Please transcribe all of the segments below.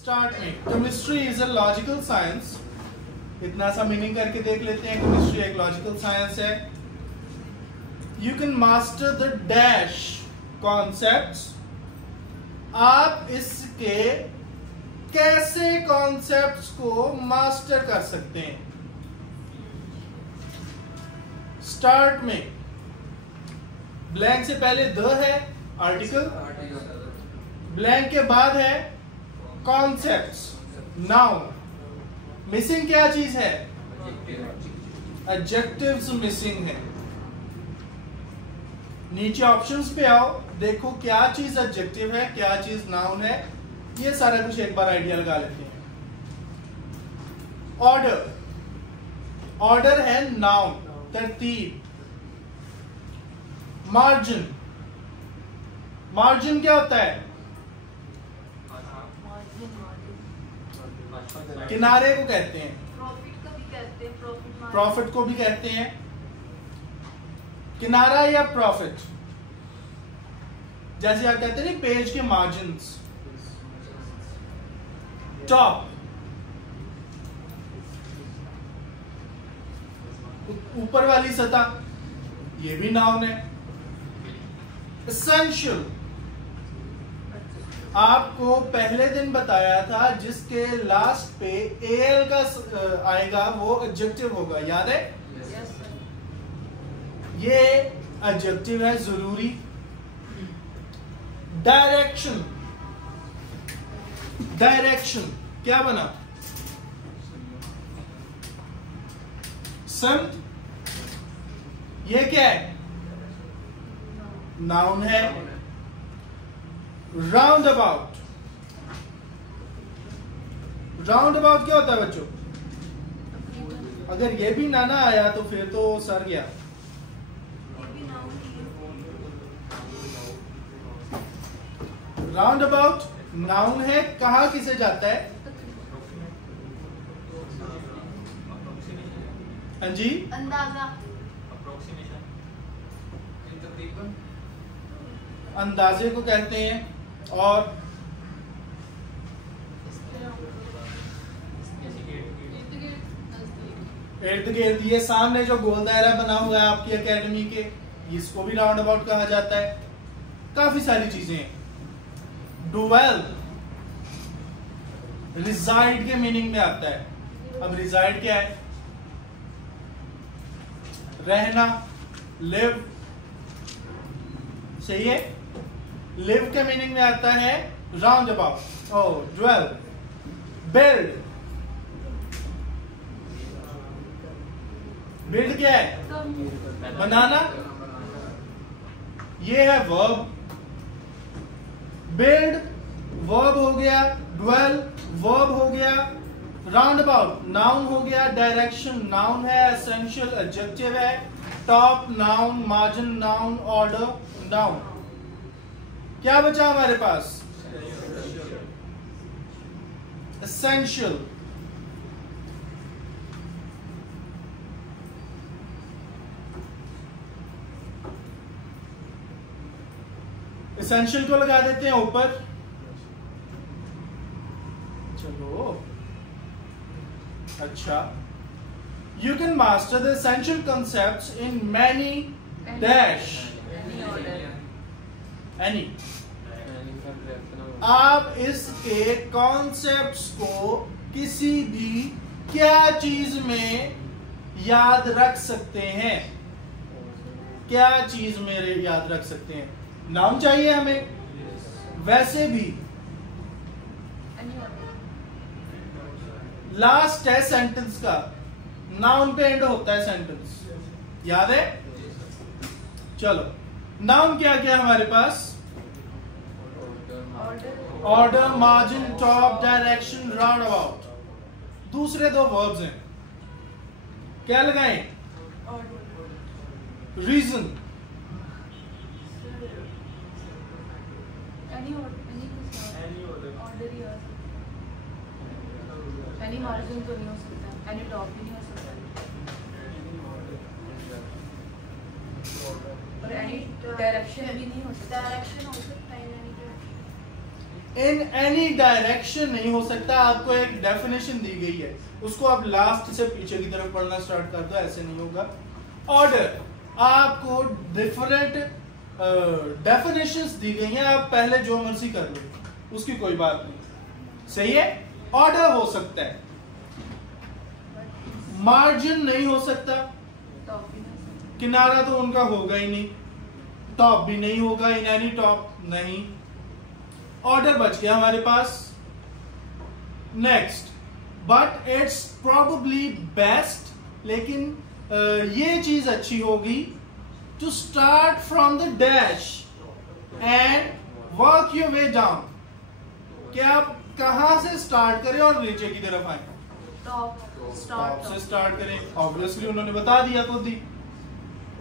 Start में chemistry is a logical science. इतना सा मीनिंग करके देख लेते हैं। केमिस्ट्री एक लॉजिकल साइंस है। You can master the dash concepts. आप इसके कैसे कॉन्सेप्ट्स को मास्टर कर सकते हैं। स्टार्ट में ब्लैंक से पहले द है आर्टिकल, ब्लैंक के बाद है कॉन्सेप्ट्स नाउन। मिसिंग क्या चीज है? एडजेक्टिव्स मिसिंग है। नीचे ऑप्शंस पे आओ, देखो क्या चीज एडजेक्टिव है, क्या चीज नाउन है। ये सारा कुछ एक बार आइडिया लगा लेते हैं। ऑर्डर, ऑर्डर है नाउन, तरतीब। मार्जिन, मार्जिन क्या होता है? किनारे को कहते हैं, प्रॉफिट को भी कहते हैं। किनारा या प्रॉफिट, जैसे आप कहते हैं पेज के मार्जिन्स। टॉप, ऊपर वाली सतह, ये भी नाउन है। एसेंशियल, आपको पहले दिन बताया था जिसके लास्ट पे एल का आएगा वो एडजेक्टिव होगा, याद है? yes, ये एडजेक्टिव है, जरूरी। डायरेक्शन, डायरेक्शन क्या बना? संत, ये क्या है? नाउन है। राउंड अबाउट, राउंड अबाउट क्या होता है बच्चों? अगर ये भी ना आया तो फिर तो सर गया। राउंड अबाउट नाउन है, कहा किसे जाता है? हाँ जी, अंदाजा, अंदाजे को कहते हैं। और इर्द गिर्द, ये सामने जो गोल दायरा बना हुआ है आपकी एकेडमी के, इसको भी राउंड अबाउट कहा जाता है। काफी सारी चीजें हैं। डुवेल, रिजाइड के मीनिंग में आता है। अब रिजाइड क्या है? रहना, लिव, सही है। लिव के मीनिंग में आता है राउंड अबाउट। ओ, ड्वेल। बिल्ड, बिल्ड क्या है? बनाना, ये है वर्ब। बिल्ड वर्ब हो गया, ड्वेल वर्ब हो गया, राउंड अबाउट नाउन हो गया, डायरेक्शन नाउन है, एसेंशियल एडजेक्टिव है, top noun, margin noun, order noun. क्या बचा हमारे पास? एसेंशियल। एसेंशियल को लगा देते हैं ऊपर। चलो, अच्छा। You can master the essential concepts in many dash any. आप इसके कॉन्सेप्ट्स को किसी भी क्या चीज में याद रख सकते हैं? क्या चीज में याद रख सकते हैं? नाउन चाहिए हमें, वैसे भी लास्ट है सेंटेंस का, नाउन पे एंड होता है सेंटेंस, याद है? चलो, नाउन क्या क्या हमारे पास? Order, margin, top, direction, round about. दूसरे दो वर्ब्स हैं, क्या लगाएं? रीजन, एनी मार्जिन तो नहीं हो सकता, एनी टॉप भी नहीं हो सकता, और एनी डायरेक्शन भी नहीं हो सकता। डायरेक्शन हो सकता है, इन एनी डायरेक्शन नहीं हो सकता। आपको एक डेफिनेशन दी गई है, उसको आप लास्ट से पीछे की तरफ पढ़ना स्टार्ट कर दो, ऐसे नहीं होगा। ऑर्डर, आपको डिफरेंट डेफिनेशंस दी गई हैं, आप पहले जो मर्जी कर लो, उसकी कोई बात नहीं, सही है। ऑर्डर हो सकता है, मार्जिन नहीं हो सकता, किनारा तो उनका होगा ही नहीं, टॉप भी नहीं होगा, इन एनी टॉप नहीं। ऑर्डर बच गया हमारे पास। Next, but it's probably best, लेकिन ये चीज अच्छी होगी, to start from the dash end work your way down, कि आप कहां से स्टार्ट करें और नीचे की तरफ आए। टॉप से स्टार्ट करें, ऑब्वियसली उन्होंने बता दिया खुद ही,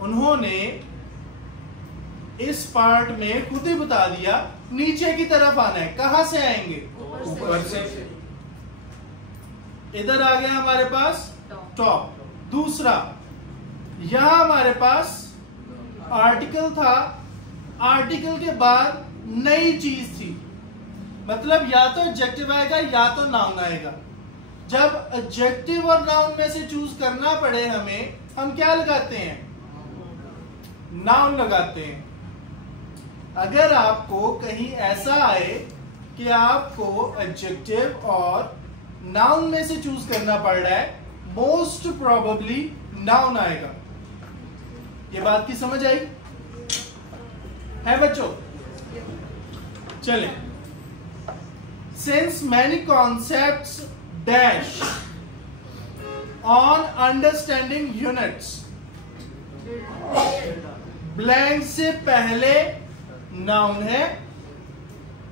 उन्होंने इस पार्ट में खुद ही बता दिया नीचे की तरफ आना है। कहां से आएंगे? ऊपर से। इधर आ गया हमारे पास टॉप। दूसरा, यहां हमारे पास आर्टिकल था, आर्टिकल के बाद नई चीज थी, मतलब या तो एडजेक्टिव आएगा या तो नाउन आएगा। जब एडजेक्टिव और नाउन में से चूज करना पड़े हमें, हम क्या लगाते हैं? नाउन लगाते हैं। अगर आपको कहीं ऐसा आए कि आपको एडजेक्टिव और नाउन में से चूज करना पड़ रहा है, मोस्ट प्रोबेबली नाउन आएगा। ये बात की समझ आई है बच्चों? चलें। Since many concepts dash on understanding units, blank से पहले नाउन है,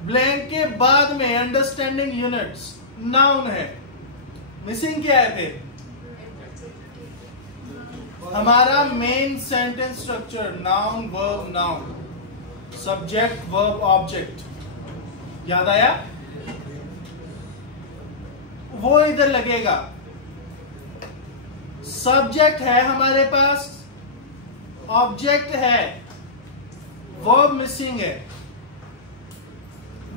ब्लैंक के बाद में अंडरस्टैंडिंग यूनिट्स नाउन है। मिसिंग क्या है फिर? हमारा main sentence structure, noun verb noun, subject verb object, याद आया? वो इधर लगेगा। सब्जेक्ट है हमारे पास, ऑब्जेक्ट है, वर्ब मिसिंग है।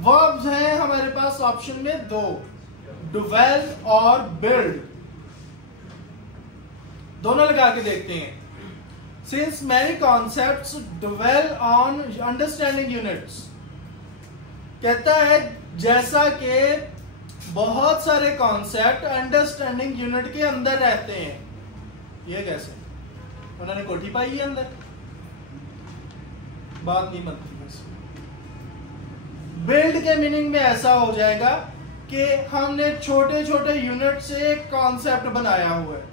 वर्ब्स हैं हमारे पास ऑप्शन में दो, डवेल और बिल्ड। दोनों लगा के देखते हैं। Since many concepts डवेल on understanding units, कहता है जैसा कि बहुत सारे कॉन्सेप्ट अंडरस्टैंडिंग यूनिट के अंदर रहते हैं। ये कैसे? उन्होंने कोठी पाई है अंदर, बात नहीं बनती। बिल्ड के मीनिंग में ऐसा हो जाएगा कि हमने छोटे छोटे यूनिट से एक कॉन्सेप्ट बनाया हुआ है,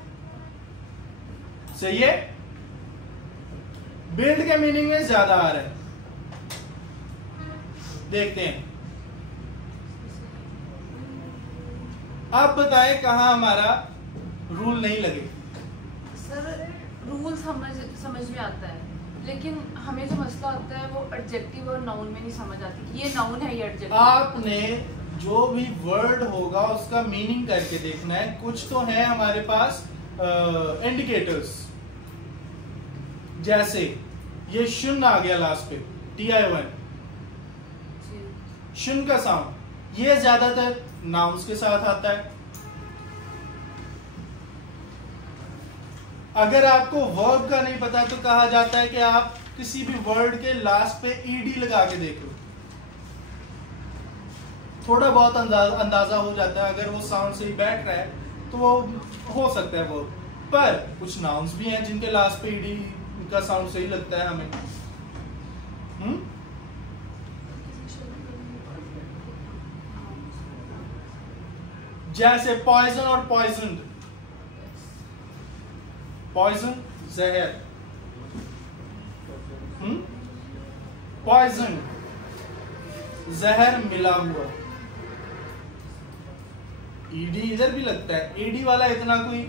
सही है? बिल्ड के मीनिंग में ज्यादा आ रहा है, देखते हैं। आप बताएं कहां हमारा रूल नहीं लगे? सर रूल समझ में आता है, लेकिन हमें जो मसला होता है वो एडजेक्टिव और नाउन में नहीं समझ आती कि ये नाउन है, ये एडजेक्टिव। आपने जो भी वर्ड होगा उसका मीनिंग करके देखना है। कुछ तो है हमारे पास इंडिकेटर्स, जैसे ये शुन आ गया लास्ट पे, TI1, शुन का साउंड, ये ज्यादातर नाउन्स के साथ आता है। अगर आपको वर्ब का नहीं पता तो कहा जाता है कि आप किसी भी वर्ड के लास्ट पे ED लगा के देखो, थोड़ा बहुत अंदाजा हो जाता है। अगर वो साउंड सही बैठ रहा है तो वो हो सकता है वर्ब। पर कुछ नाउन्स भी हैं जिनके लास्ट पे ED का साउंड सही लगता है हमें। जैसे पॉइजन और पॉइजन। पॉइजन जहर, पॉइजन जहर मिला हुआ। ED इधर भी लगता है, ED वाला इतना कोई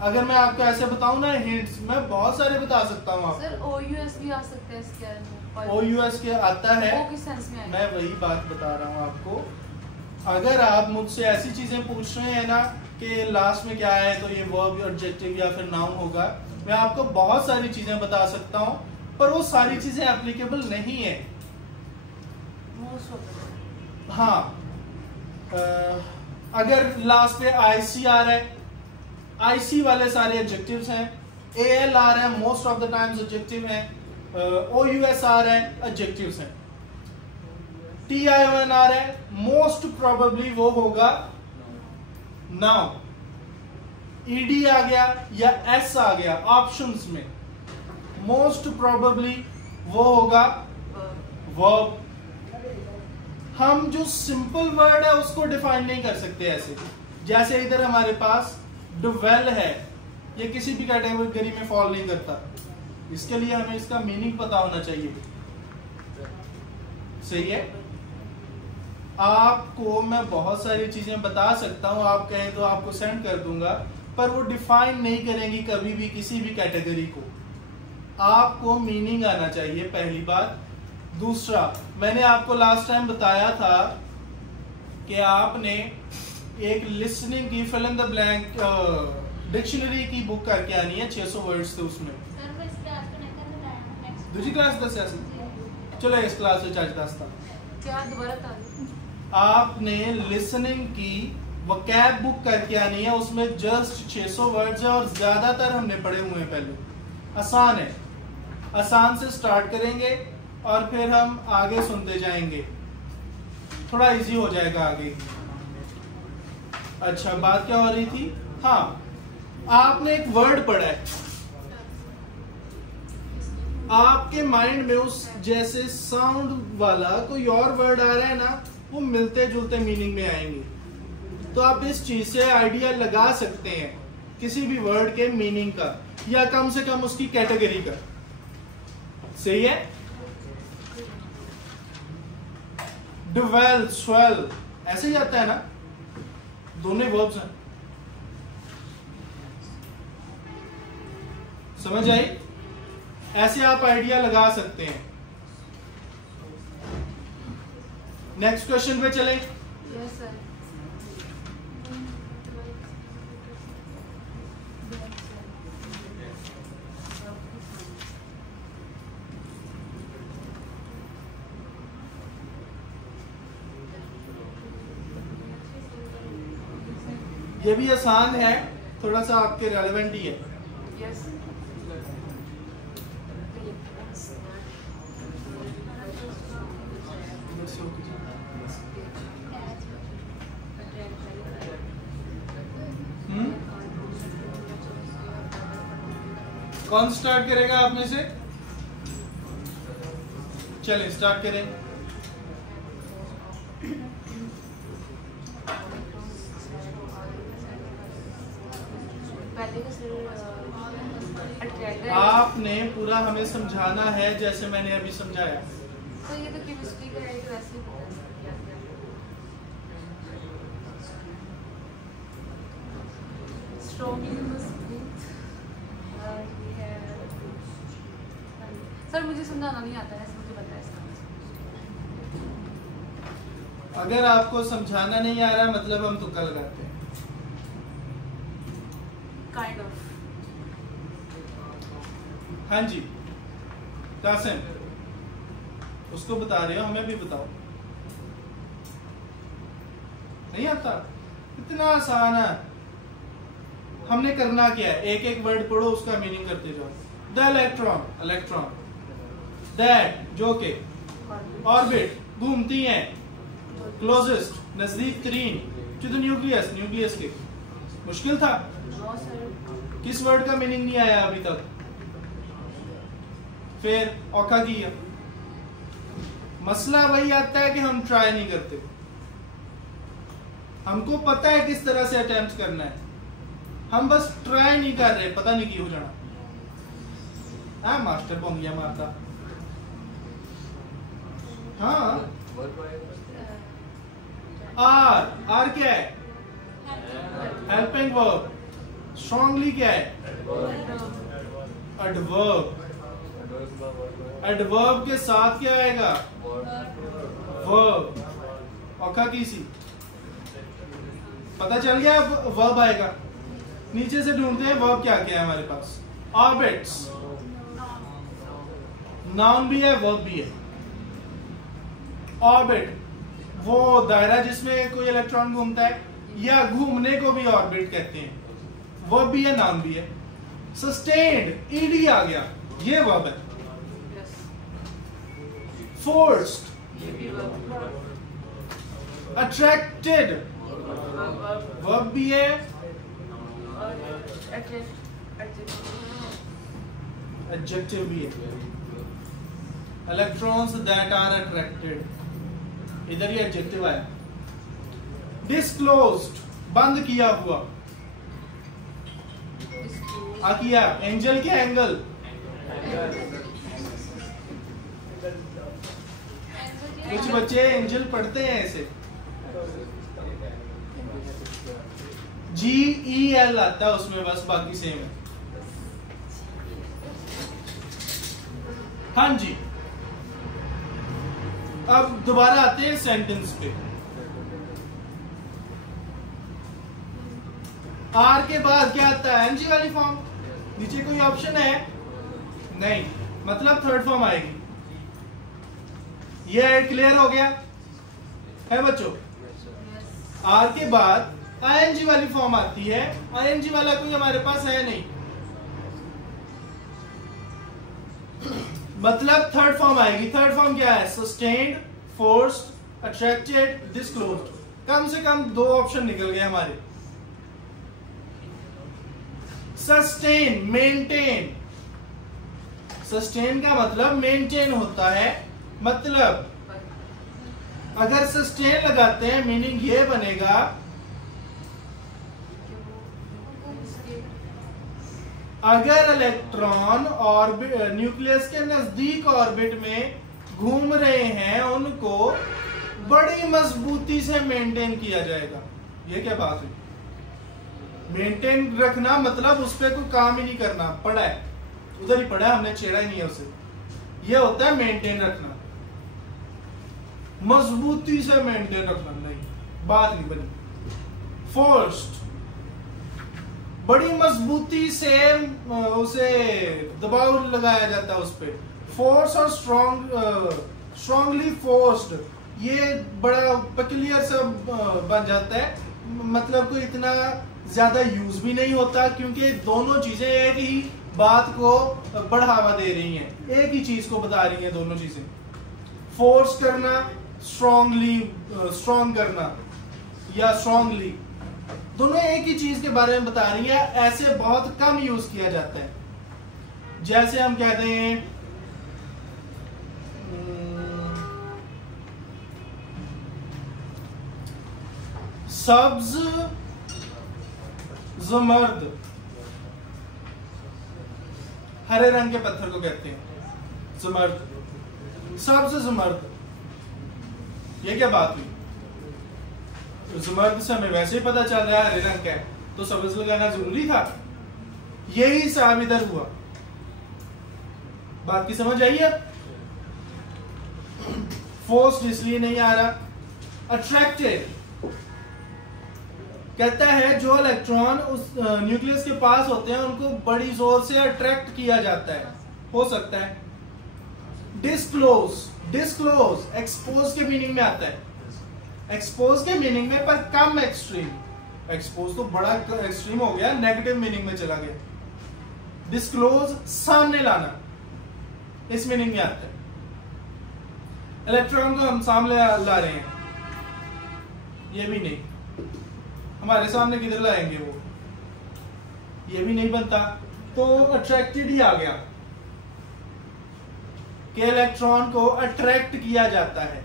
अगर मैं आपको ऐसे बताऊं ना हिंट्स, मैं बहुत सारे बता सकता हूं आपको। सर OUS भी आ सकता है इसके अंदर। OUS के आता है, वो किस सेंस में आएगा? मैं वही बात बता रहा हूं आपको। अगर आप मुझसे ऐसी चीजें पूछ रहे हैं ना कि लास्ट में क्या है, तो ये वर्ब या एडजेक्टिव या फिर नाउन होगा, मैं आपको बहुत सारी चीजें बता सकता हूं, पर वो सारी चीजें एप्लीकेबल नहीं है। हाँ, अगर लास्ट पे IC आ रहा है, IC वाले सारे एडजेक्टिव्स हैं, AL आ रहा है most of the times adjective है, OUS आ रहा है एडजेक्टिव्स हैं, TION आ रहा है मोस्ट प्रोबेबली वो होगा नाउन, ED आ गया या S आ गया ऑप्शंस में, मोस्ट प्रोबेबली वो होगा वर्ब। हम जो सिंपल वर्ड है उसको डिफाइन नहीं कर सकते ऐसे, जैसे इधर हमारे पास डवेल है, ये किसी भी कैटेगरी में फॉल नहीं करता, इसके लिए हमें इसका मीनिंग पता होना चाहिए। सही है। आपको मैं बहुत सारी चीजें बता सकता हूं, आप कहें तो आपको सेंड कर दूंगा, पर वो डिफाइन नहीं करेंगी कभी भी किसी भी कैटेगरी को। आपको मीनिंग आना चाहिए, पहली बात। दूसरा, मैंने आपको लास्ट टाइम बताया था कि आपने एक लिसनिंग की fill in the blank dictionary की बुक करके आनी है, 600 वर्ड्स थे उसमें। दूसरी क्लास दस ऐसे चलो इस क्लास में चार्ज दस्ता क्या दोबारा था? आपने लिसनिंग की वोकैब बुक करके आनी है, उसमें जस्ट 600 वर्ड्स है और ज्यादातर हमने पढ़े हुए हैं पहले। आसान है, आसान से स्टार्ट करेंगे और फिर हम आगे सुनते जाएंगे, थोड़ा इजी हो जाएगा आगे। अच्छा, बात क्या हो रही थी? हाँ, आपने एक वर्ड पढ़ा है, आपके माइंड में उस जैसे साउंड वाला कोई और वर्ड आ रहा है ना, वो मिलते जुलते मीनिंग में आएंगे, तो आप इस चीज से आइडिया लगा सकते हैं किसी भी वर्ड के मीनिंग का या कम से कम उसकी कैटेगरी का। सही है। डिवेल, स्वेल ऐसे ही आता है ना, दोनों वर्ब्स हैं। समझ आई? ऐसे आप आइडिया लगा सकते हैं। नेक्स्ट क्वेश्चन पे चले। Yes sir. ये भी आसान है, थोड़ा सा आपके रेलेवेंट ही है। यस। कौन स्टार्ट करेगा आप में से? चलिए स्टार्ट करें। आपने पूरा हमें समझाना है जैसे मैंने अभी समझाया। तो ये तो केमिस्ट्री का है, वैसे सर मुझे समझाना नहीं आता है, मुझे बताया सर। अगर आपको समझाना नहीं आ रहा मतलब हम तुक्का लगाते हैं। Kind of. हाँ जी कासिम, उसको बता रहे हो, हमें भी बताओ। नहीं आता? इतना आसान है। हमने करना क्या है, एक एक वर्ड पढ़ो, उसका मीनिंग करते जाओ। The electron, electron. दैट, जो के। ऑर्बिट, घूमती हैं। क्लोजेस्ट, नजदीक तरीन। टू द न्यूक्लियस, न्यूक्लियस के। मुश्किल था? किस वर्ड का मीनिंग नहीं आया अभी तक? फिर औखा किया। मसला वही आता है कि हम ट्राई नहीं करते। हमको पता है किस तरह से अटेम्प्ट करना है, हम बस ट्राई नहीं कर रहे, पता नहीं क्यों जाना। हाँ मास्टर बोंगिया मारता। हाँ आर, आर क्या है? Helping verb. स्ट्रॉन्गली क्या है? एडवर्ब। एडवर्ब के साथ क्या आएगा? वर्ब। औखा कीसी। पता चल गया? अब वर्ब आएगा। नीचे से ढूंढते हैं वर्ब क्या क्या है हमारे पास। ऑर्बिट्स, नाउन भी है वर्ब भी है। ऑर्बिट वो दायरा जिसमें कोई इलेक्ट्रॉन घूमता है, या घूमने को भी ऑर्बिट कहते हैं, वर्ब भी है नाउन भी है। सस्टेन्ड ईडी आ गया, ये वर्ब है। फोर्स्ड, अट्रैक्टेड वर्ब भी है, एडजेक्टिव भी है। इलेक्ट्रॉन्स दैट आर अट्रैक्टेड, इधर ही एडजेक्टिव आया। डिस्क्लोज्ड बंद किया हुआ, किया एंजल के एंगल, कुछ बच्चे एंजल पढ़ते हैं ऐसे, GEL आता है उसमें, बस बाकी सेम है। हाँ जी, अब दोबारा आते हैं सेंटेंस पे। आर के बाद क्या आता है? एनजी वाली फॉर्म। नीचे कोई ऑप्शन है? नहीं, मतलब थर्ड फॉर्म आएगी। ये क्लियर हो गया है बच्चों? आर के बाद आईएनजी वाली फॉर्म आती है। आईएनजी वाला कोई हमारे पास है नहीं, मतलब थर्ड फॉर्म आएगी। थर्ड फॉर्म क्या है? Sustained, forced, attracted, disclosed. कम से कम दो ऑप्शन निकल गए हमारे। Sustain, maintain. सस्टेन का मतलब मेंटेन होता है। मतलब अगर सस्टेन लगाते हैं मीनिंग ये बनेगा अगर इलेक्ट्रॉन ऑर्बिट न्यूक्लियस के नजदीक ऑर्बिट में घूम रहे हैं, उनको बड़ी मजबूती से मेंटेन किया जाएगा। ये क्या बात है? मेंटेन रखना मतलब उस पर कोई काम ही नहीं करना, पड़ा है उधर ही पड़ा है, हमने छेड़ा ही नहीं है उसे। ये होता है मेंटेन रखना, मजबूती से मेंटेन रखना, नहीं बात नहीं बनी। फोर्स्ड, बड़ी मजबूती से उसे दबाव लगाया जाता है उस पर। फोर्स और स्ट्रॉन्गली फोर्स्ड, ये बड़ा पेक्यूलियर सा बन जाता है। मतलब कोई इतना ज्यादा यूज भी नहीं होता, क्योंकि दोनों चीजें एक ही बात को बढ़ावा दे रही हैं, एक ही चीज को बता रही हैं दोनों चीजें। फोर्स करना, स्ट्रॉन्ग करना या स्ट्रॉन्गली, दोनों एक ही चीज के बारे में बता रही है। ऐसे बहुत कम यूज किया जाता है। जैसे हम कहते हैं सब्ज ज़मर्द, हरे रंग के पत्थर को कहते हैं ज़मर्द। सब्ज ज़मर्द, ये क्या बात हुई? ज़मर्द से हमें वैसे ही पता चल रहा है हरे रंग का है, तो सब्ज लगाना जरूरी था? यही हिसाब इधर हुआ। बात की समझ आई है? फोर्स्ड इसलिए नहीं आ रहा। अट्रैक्टेड कहता है जो इलेक्ट्रॉन उस न्यूक्लियस के पास होते हैं उनको बड़ी जोर से अट्रैक्ट किया जाता है, हो सकता है। डिस्क्लोज, डिस्क्लोज एक्सपोज के मीनिंग में आता है। एक्सपोज के मीनिंग में, पर कम एक्सट्रीम। एक्सपोज तो बड़ा एक्सट्रीम हो गया, नेगेटिव मीनिंग में चला गया। डिस्क्लोज सामने लाना, इस मीनिंग में आता है। इलेक्ट्रॉन को हम सामने ला रहे हैं, ये भी नहीं, हमारे सामने किधर लाएंगे वो, ये भी नहीं बनता। तो अट्रैक्टेड ही आ गया कि इलेक्ट्रॉन को अट्रैक्ट किया जाता है।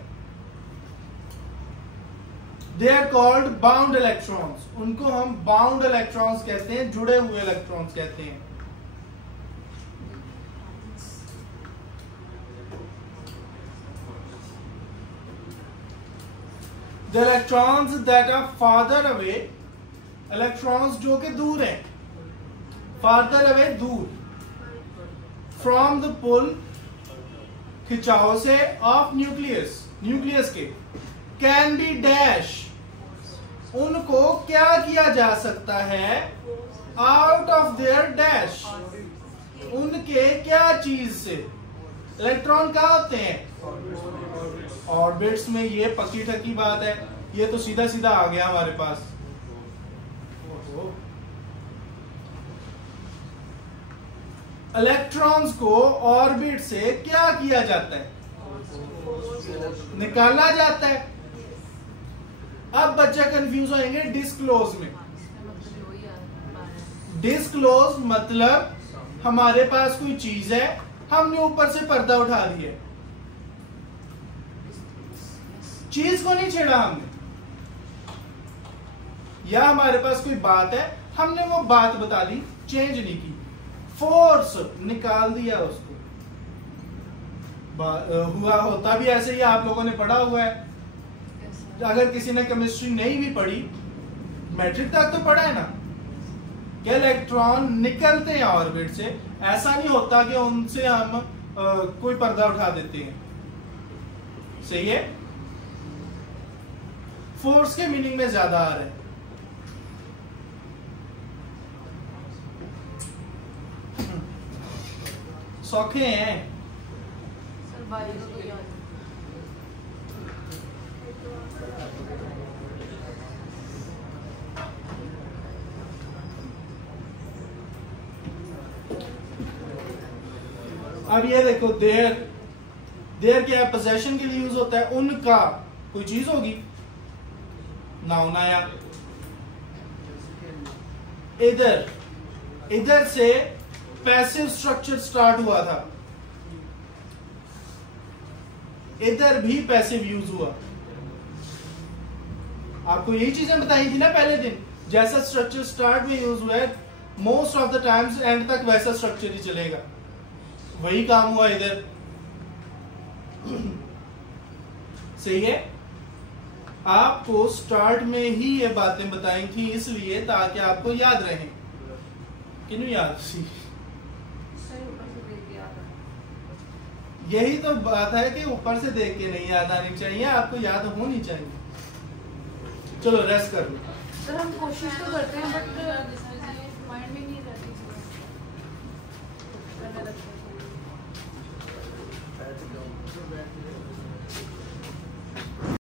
They are called bound electrons, उनको हम बाउंड इलेक्ट्रॉन्स कहते हैं, जुड़े हुए इलेक्ट्रॉन्स कहते हैं। The electrons that are farther away, electrons जो के दूर हैं, farther away दूर, from the pull खिंचाव से of nucleus, nucleus के, can be dash, उनको क्या किया जा सकता है? out of their dash, उनके क्या चीज से, इलेक्ट्रॉन कहाँ होते हैं? ऑर्बिट्स में। ये पक्की ठकी बात है, ये तो सीधा सीधा आ गया हमारे पास। इलेक्ट्रॉन्स को ऑर्बिट से क्या किया जाता है? निकाला जाता है। अब बच्चा कंफ्यूज होंगे डिस्क्लोज में। डिस्क्लोज मतलब हमारे पास कोई चीज है, हमने ऊपर से पर्दा उठा दिया, चीज को नहीं छेड़ा हमने, या हमारे पास कोई बात है, हमने वो बात बता दी, चेंज नहीं की, फोर्स निकाल दिया उसको। हुआ होता भी ऐसे ही, आप लोगों ने पढ़ा हुआ है। अगर किसी ने केमिस्ट्री नहीं भी पढ़ी, मैट्रिक तक तो पढ़ा है ना, कि इलेक्ट्रॉन निकलते हैं ऑर्बिट से। ऐसा नहीं होता कि उनसे हम कोई पर्दा उठा देते हैं। सही है? फोर्स के मीनिंग में ज्यादा आ रहा है। सौखे हैं सर, बायो तो याद अब ये देखो, देयर क्या है? पोजेशन के लिए यूज होता है। उनका कोई चीज होगी, नाउन आया। इधर से पैसिव स्ट्रक्चर स्टार्ट हुआ था, इधर भी पैसिव यूज हुआ। आपको यही चीजें बताई थी ना पहले दिन। जैसा स्ट्रक्चर स्टार्ट में यूज हुआ है, most of the times and तक वैसा स्ट्रक्चर ही चलेगा। वही काम हुआ इधर। सही है? आपको स्टार्ट में ही ये बातें बताई थी, इसलिए ताकि आपको याद रहे। किन्हों याद सी? यही तो बात है कि ऊपर से देख के नहीं याद आनी चाहिए, आपको याद होनी चाहिए। चलो रेस्ट कर लो। सर, हम कोशिश तो करते हैं बट